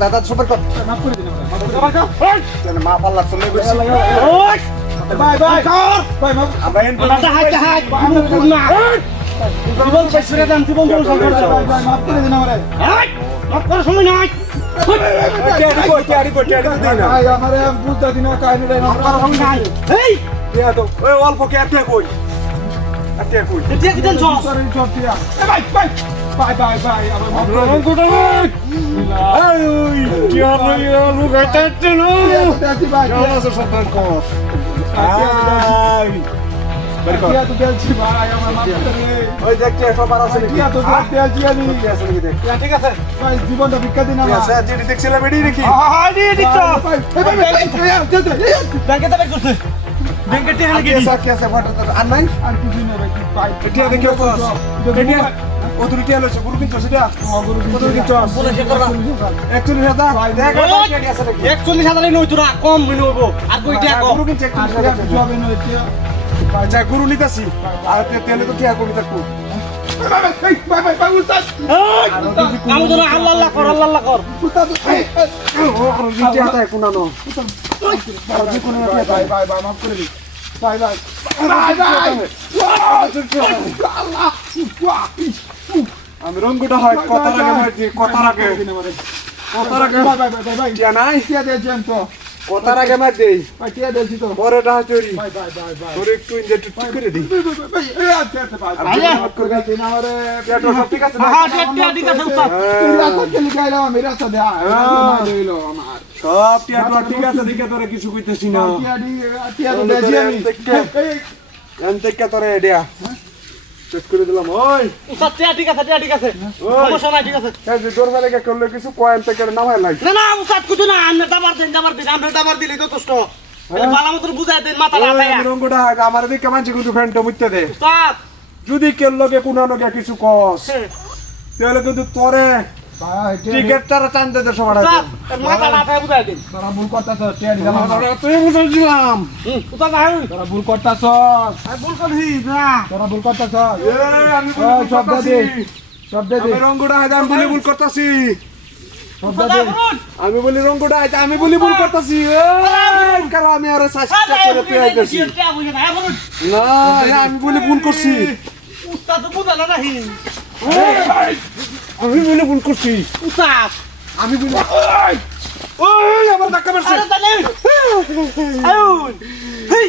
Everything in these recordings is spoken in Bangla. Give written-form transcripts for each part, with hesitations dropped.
দাদা সুপার কর মা পাল্লা চলে গেছে বাই বাই বাই মা দাদা হাইট হাইট জীবন শেষ করে দেন জীবন ধ্বংস করে দেন মাফ করে দিন আমারে মাফ করার সময় নাই ভাই আমারে বুঝতা দিন কাহিনী নাই মাফ করার সময় নাই এই দিয়া তো ওই অল্প কে আটে কই এটা কি দেন সরি চটিয়া এ ভাই ভাই বাই বাই বাই আমার মাফ করে দিন এই কি আর লোক আইতে না ভাই কেমন সন্তান কর আই क्या तो दिल छी भाई আমার মাফ করে ওই দেখ কি খবর আছে কি তো দিল জি আমি কি আছে নাকি দেখ ঠিক আছে ভাই জীবনটা ভিক্ষা দিন আমার স্যার জি দেখছিলাম এডি নাকি হ্যাঁ এডি তো ব্যাংকে তো করতে ব্যাংকে টি হালে গেছি স্যার কি আছে ফটো তো আনলাইন আর কিছু না ভাই ভাই এটি দেখি কস এটি অথরিটি আলো গুরু কিনছো সেটা গুরু কিনছো বলে সে করবা 41000 ভাই দেখ কি আছে নাকি 41000 নই তোরা কম মিলে হবো আর কইটা কম গুরু কিনছে 41000 জবে নই আচ্ছা গুরু নিতাছি আর তেলে তো কি আর করি থাকবো ভাই ভাই ভাই ভাই উস্তাদ কাম ধরে আল্লাহ আল্লাহ কর উস্তাদ ও রুজি আতা কোনানো ভাই ভাই ভাই মাফ করে দি ভাই ভাই ভাই ভাই আল্লাহ আমি রঙ্গটা হয় কথা রাখে মারছি কথা রাখে ভাই ভাই ভাই ভাই টিয়া নাই টিয়া দে জান তো কথার আগে মার দেই ভাই টিয়া দেছি তো পরে ডাহা চুরি ভাই ভাই ভাই ভাই তোর একটু ইনজেক্ট ঠিক করে দি ভাই এই আচ্ছা আচ্ছা ভাই ভাই করে দিন আমারে পেটো সব ঠিক আছে হ্যাঁ টিয়া ঠিক আছে উস্তাদ তুই রাস্তা চলে গেলাম আমি রাস্তা দে লইলো আমার সব টিয়া ঠিক আছে দেখে তোরে কিছু কইতেছি না টিয়া তো দেছি আমি এনতে তোরে দেয়া চেক করে দিলাম ওই উস্তাদ টিয়া ঠিক আছে সমস্যা নাই ঠিক আছে এই যে দরবার লাগে করলে কিছু কয়েন থেকে নামাই লাই না না উস্তাদ কিছু না আমরা দাবার দিন আমরা দাবার দিলে যথেষ্ট এই বালা মত বুঝাই দেন মাথা লাগায়া রঙ্গটা আমার দিকে মানছি কিন্তু ফ্যানটা মুইতে দে উস্তাদ যদি কেল লগে কোনা লগে কিছু কস তাহলে কিন্তু তোরে ভাই টিকেট তারা টান দে দে সবার উস্তাদ মাথা লাগায়া বুঝাই দেন তোরা ভুল করতাছ টিয়া দিলাম তুই বুঝাইছিলাম উস্তাদ ভাই তোরা ভুল করতাছ আমি ভুল করছি না তোরা ভুল করতাছ এই আমি সব দে আমি রঙ্গটা আমি বলি ভুল করতাছি আমি বলি রঙ্গটা আমি বলি ভুল করতাছি এই কারণ আমি আরে চেষ্টা করে পেয়েছি না আমি বলি ভুল করছি উস্তাদ বুঝালা নাহি আমি বলি ভুল করছি উস্তাদ আমি বলি ওই আমার ধাক্কা মারছে আরে তালে আউন হেই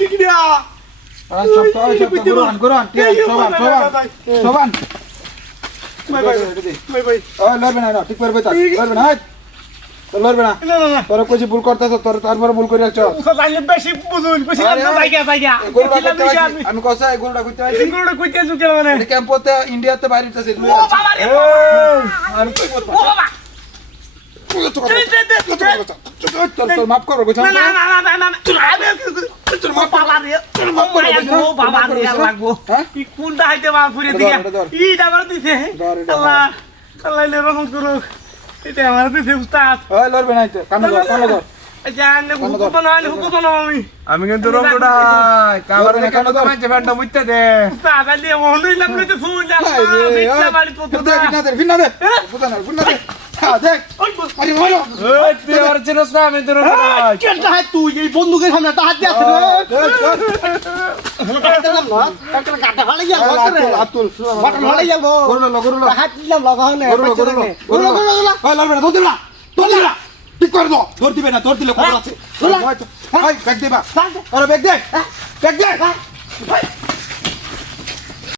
কি দিয়া আর সব গুরান সবান ভাই ওই লড়বে না ঠিক পারবে তা লড়বে না তো লড়বে না তোর কইছি ভুল করতেছ তোর তারপর ভুল করে আছো তাইলে বেশি বুঝুন কইছিলাম না জায়গা আমি কইছা এই গরুটা কইতে আইছি গরুটা কইতে আছো কেন মানে ক্যাম্পতে ইন্ডিয়াতে বাইরেতেছে ও বাবা রে আর কই বলতো ও বাবা তোর মাফ করো কইছা না তোর মাফ বাবা রে ও বাবা রে লাগবো কি কোনটা হাইতে মা ফুরে দিগা ই দাবার দিছে আল্লাহ আল্লাহ লে রহম করো এটা আমার দিছে উস্তাদ ওই লড়বে না তো কানে ধর জানে হুকুম না আমি কিন্তু রঙ্গটা কাবার না কেন তো মাঝে ফ্যানটা মুইতে দে উস্তাদ আলি মনই লাগলো তো ফুল না বিটলা বাড়ি তো ভিন্না দে দেখ আরে বলো ওই তুই আর চিনস না আমি তোর কেনটা হাত তুই এই বন্দুকের সামনে তো হাত দিয়ে আছে একটা গাটা ভালো গিয়া আতুল বাটন ভালো গিয়া গরুলো হাত দিলাম লাগাও না গরুলো ওই লড়বে না দৌড় দিলা ঠিক করে দাও দৌড় দিবে না দৌড় দিলে খবর আছে ভাই ব্যাগ দে বা আরে ব্যাগ দে